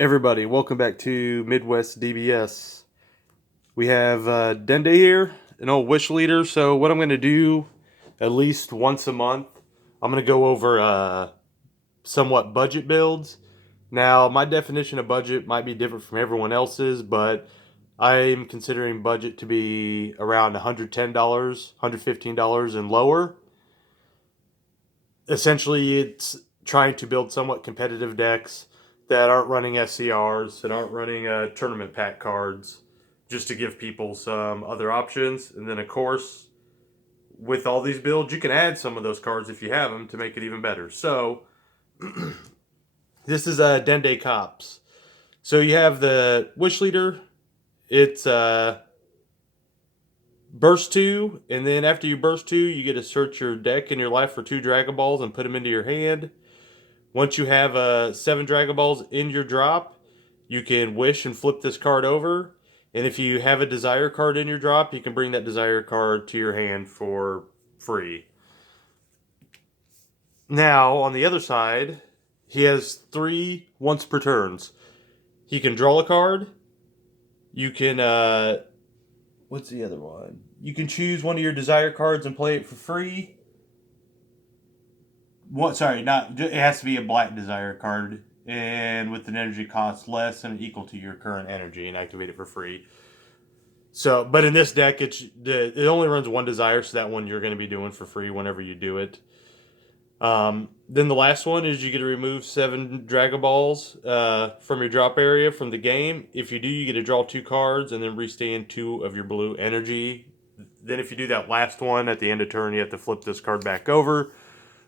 Everybody, welcome back to Midwest DBS. We have Dende here, an old wish leader. So what I'm going to do, at least once a month, I'm going to go over somewhat budget builds. Now, my definition of budget might be different from everyone else's, but I'm considering budget to be around $110, $115 and lower. Essentially, it's trying to build somewhat competitive decks that aren't running SCRs, that aren't running tournament pack cards, just to give people some other options. And then, of course, with all these builds, you can add some of those cards if you have them to make it even better. So, this is Dende Cops. So, you have the Wish Leader. It's burst 2, and then after you burst 2, you get to search your deck and your life for 2 Dragon Balls and put them into your hand. Once you have 7 Dragon Balls in your drop, you can wish and flip this card over. And if you have a desire card in your drop, you can bring that desire card to your hand for free. Now, on the other side, he has 3 once per turns. He can draw a card. You can, what's the other one? You can choose one of your desire cards and play it for free. It has to be a black desire card, and with an energy cost less than or equal to your current energy, and activate it for free. So, but in this deck, it only runs one desire, so that one you're going to be doing for free whenever you do it. Then the last one is you get to remove 7 Dragon Balls from your drop area from the game. If you do, you get to draw 2 cards and then restand 2 of your blue energy. Then if you do that last one at the end of turn, you have to flip this card back over.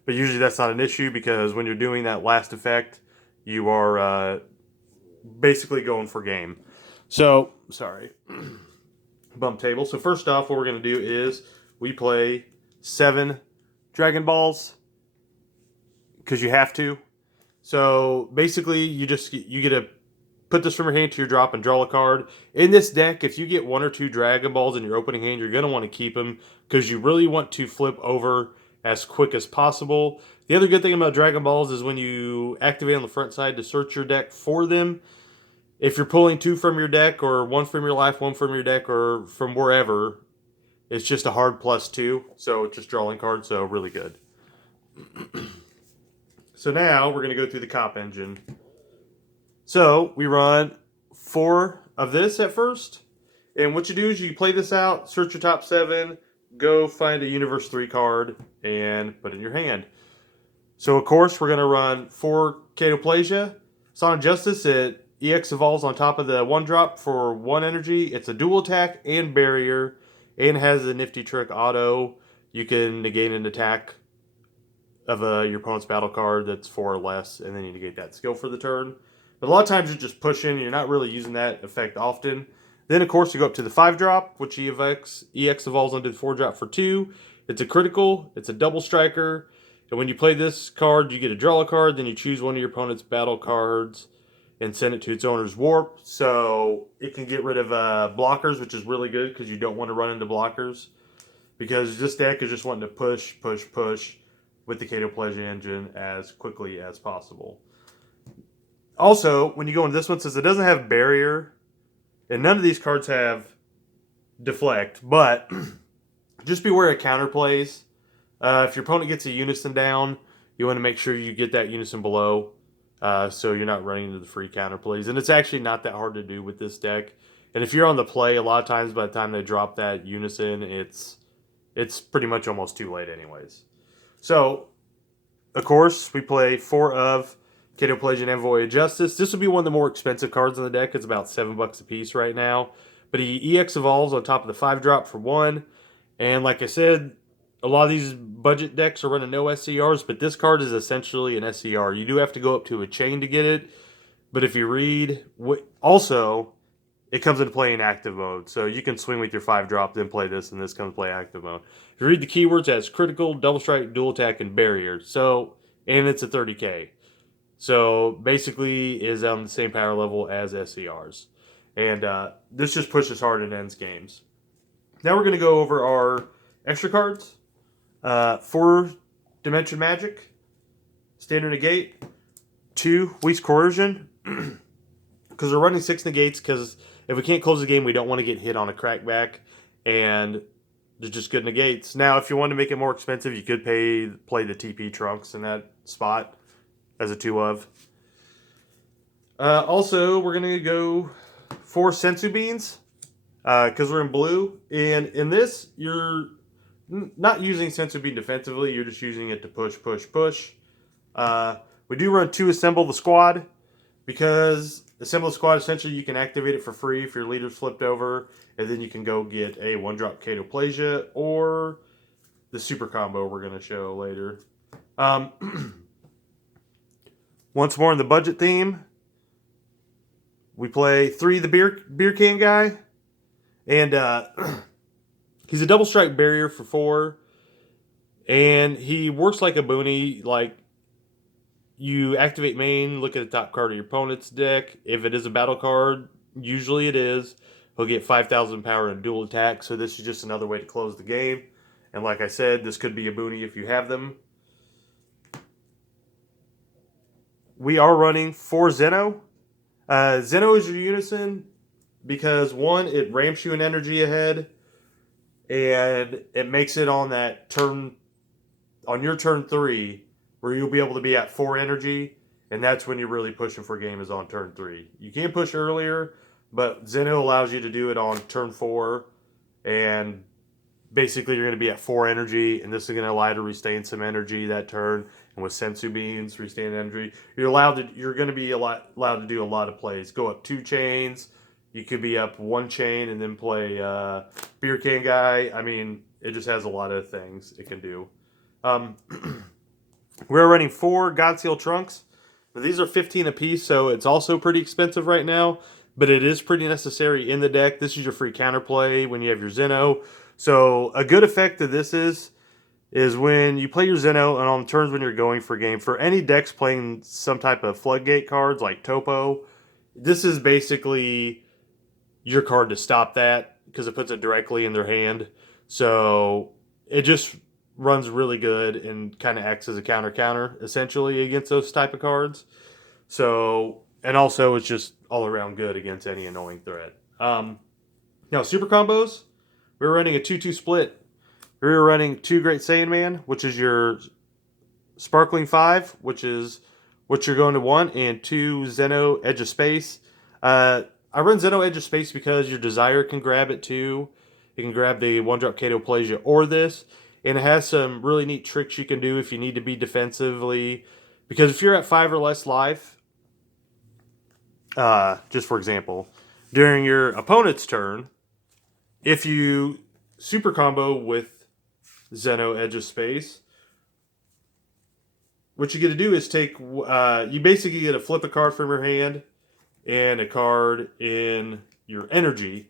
But usually that's not an issue because when you're doing that last effect, you are basically going for game. So, sorry. Bump table. So first off, what we're going to do is we play 7 Dragon Balls because you have to. So basically, you get to put this from your hand to your drop and draw a card. In this deck, if you get 1 or 2 Dragon Balls in your opening hand, you're going to want to keep them because you really want to flip over as quick as possible. The other good thing about Dragon Balls is when you activate on the front side to search your deck for them, if you're pulling 2 from your deck or 1 from your life, 1 from your deck or from wherever, it's just a hard +2. So it's just drawing cards, so really good. So now we're going to go through the cop engine. So we run 4 of this at first. And what you do is you play this out, search your top 7, go find a Universe 3 card, and put it in your hand. So, of course, we're going to run 4 Catoplasia. Sonic Justice, it EX evolves on top of the 1-drop for 1 energy. It's a dual attack and barrier, and has a nifty trick auto. You can negate an attack of your opponent's battle card that's 4 or less, and then you negate that skill for the turn. But a lot of times you're just pushing, you're not really using that effect often. Then, of course, you go up to the 5-drop, which EX evolves onto the 4-drop for 2. It's a critical, it's a double striker, and when you play this card, you get to draw a card, then you choose one of your opponent's battle cards and send it to its owner's warp. So it can get rid of blockers, which is really good because you don't want to run into blockers. Because this deck is just wanting to push with the Catoplasia engine as quickly as possible. Also, when you go into this one, since it doesn't have barrier, and none of these cards have deflect, but just beware of counterplays. If your opponent gets a unison down, you want to make sure you get that unison below, so you're not running into the free counterplays. And it's actually not that hard to do with this deck. And if you're on the play, a lot of times by the time they drop that unison, it's pretty much almost too late anyways. So, of course, we play 4 of Catoplasia and Envoy of Justice. This would be one of the more expensive cards in the deck. It's about $7 a piece right now. But he EX evolves on top of the 5-drop for 1. And like I said, a lot of these budget decks are running no SCRs, but this card is essentially an SCR. You do have to go up to a chain to get it. But if you read, also, it comes into play in active mode. So you can swing with your 5-drop, then play this, and this comes to play active mode. If you read the keywords, it has critical, double strike, dual attack, and barrier. So, and it's a 30k. So basically is on the same power level as SCRs. And this just pushes hard and ends games. Now we're going to go over our extra cards. 4 Dimension Magic, Standard Negate, 2 Week's Coercion, because we're running 6 negates, because if we can't close the game, we don't want to get hit on a crackback, and they're just good negates. Now, if you want to make it more expensive, you could play the TP trunks in that spot as a 2 of. Also, we're going to go 4 sensu beans, because we're in blue, and in this, you're not using sensu bean defensively, you're just using it to push, push, push. We do run 2 assemble the squad, because assemble the squad, essentially you can activate it for free if your leader's flipped over, and then you can go get a 1-drop Catoplasia or the super combo we're going to show later. Once more in the budget theme, we play 3 the beer can guy, and he's a double strike barrier for 4, and he works like a boonie. Like, you activate main, look at the top card of your opponent's deck. If it is a battle card, usually it is, he'll get 5,000 power and dual attack, so this is just another way to close the game. And like I said, this could be a boonie if you have them. We are running 4 Zeno. Zeno is your unison because, 1, it ramps you an energy ahead, and it makes it on that turn, on your turn 3, where you'll be able to be at 4 energy, and that's when you're really pushing for game, is on turn 3. You can push earlier, but Zeno allows you to do it on turn 4, and basically you're going to be at 4 energy, and this is going to allow you to retain some energy that turn. And with sensu beans, retain energy, you're going to be allowed to do a lot of plays. Go up 2 chains. You could be up 1 chain and then play beer can guy. I mean, it just has a lot of things it can do. We're running 4 Godseal trunks. Now, these are 15 apiece, so it's also pretty expensive right now, but it is pretty necessary in the deck. This is your free counterplay when you have your Zeno. So a good effect of this is when you play your Zeno, and on turns when you're going for game, for any decks playing some type of floodgate cards like Topo, this is basically your card to stop that, because it puts it directly in their hand. So it just runs really good and kind of acts as a counter essentially against those type of cards. So, and also it's just all around good against any annoying threat. Now, super combos, we're running a 2-2 split. We're running 2 Great Saiyan Man, which is your Sparkling 5, which is what you're going to want, and 2 Zeno Edge of Space. I run Zeno Edge of Space because your Desire can grab it too. You can grab the 1-drop Catoplasia or this, and it has some really neat tricks you can do if you need to be defensively. Because if you're at 5 or less life, just for example, during your opponent's turn, if you super combo with Zeno Edge of Space, what you get to do is take, you basically get to flip a card from your hand and a card in your energy.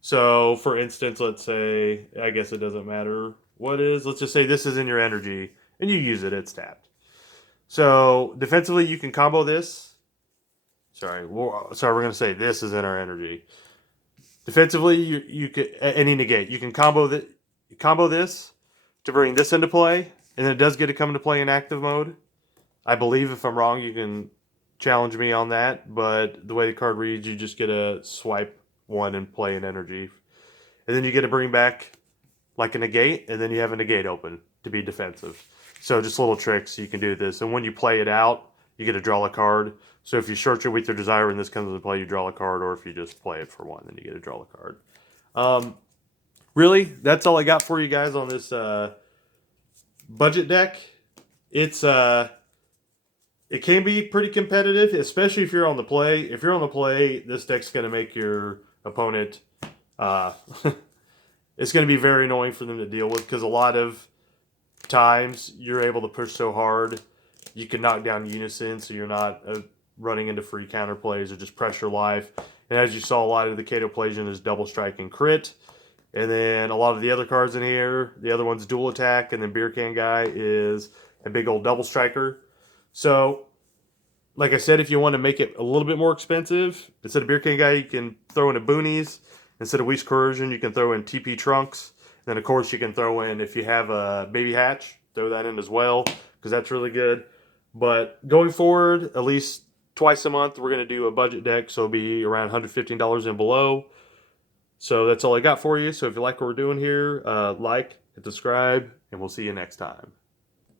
So, for instance, let's say, I guess it doesn't matter what is, let's just say this is in your energy, and you use it, it's tapped. So, defensively, you can combo this. Sorry, we're going to say this is in our energy. Defensively, you could, any negate, you can combo this to bring this into play, and it does get to come into play in active mode. I believe, if I'm wrong, you can challenge me on that, but the way the card reads, you just get to swipe 1 and play an energy. And then you get to bring back like a negate, and then you have a negate open to be defensive. So just little tricks you can do this. And when you play it out, you get to draw a card. So if you search it with your Desire and this comes into play, you draw a card, or if you just play it for 1, then you get to draw a card. Really, that's all I got for you guys on this budget deck. It can be pretty competitive, especially if you're on the play. If you're on the play, this deck's going to make your opponent, it's going to be very annoying for them to deal with, because a lot of times you're able to push so hard, you can knock down Unison, so you're not running into free counterplays or just pressure life. And as you saw, a lot of the Catoplasion is double strike and crit. And then a lot of the other cards in here, the other one's dual attack, and then Beer Can Guy is a big old double striker. So, like I said, if you want to make it a little bit more expensive, instead of Beer Can Guy, you can throw in a Boonies. Instead of Weast Coercion, you can throw in TP Trunks. And then, of course, you can throw in, if you have a Baby Hatch, throw that in as well, because that's really good. But going forward, at least twice a month we're going to do a budget deck, so it'll be around $115 and below. So that's all I got for you. So if you like what we're doing here, like, hit subscribe, and we'll see you next time.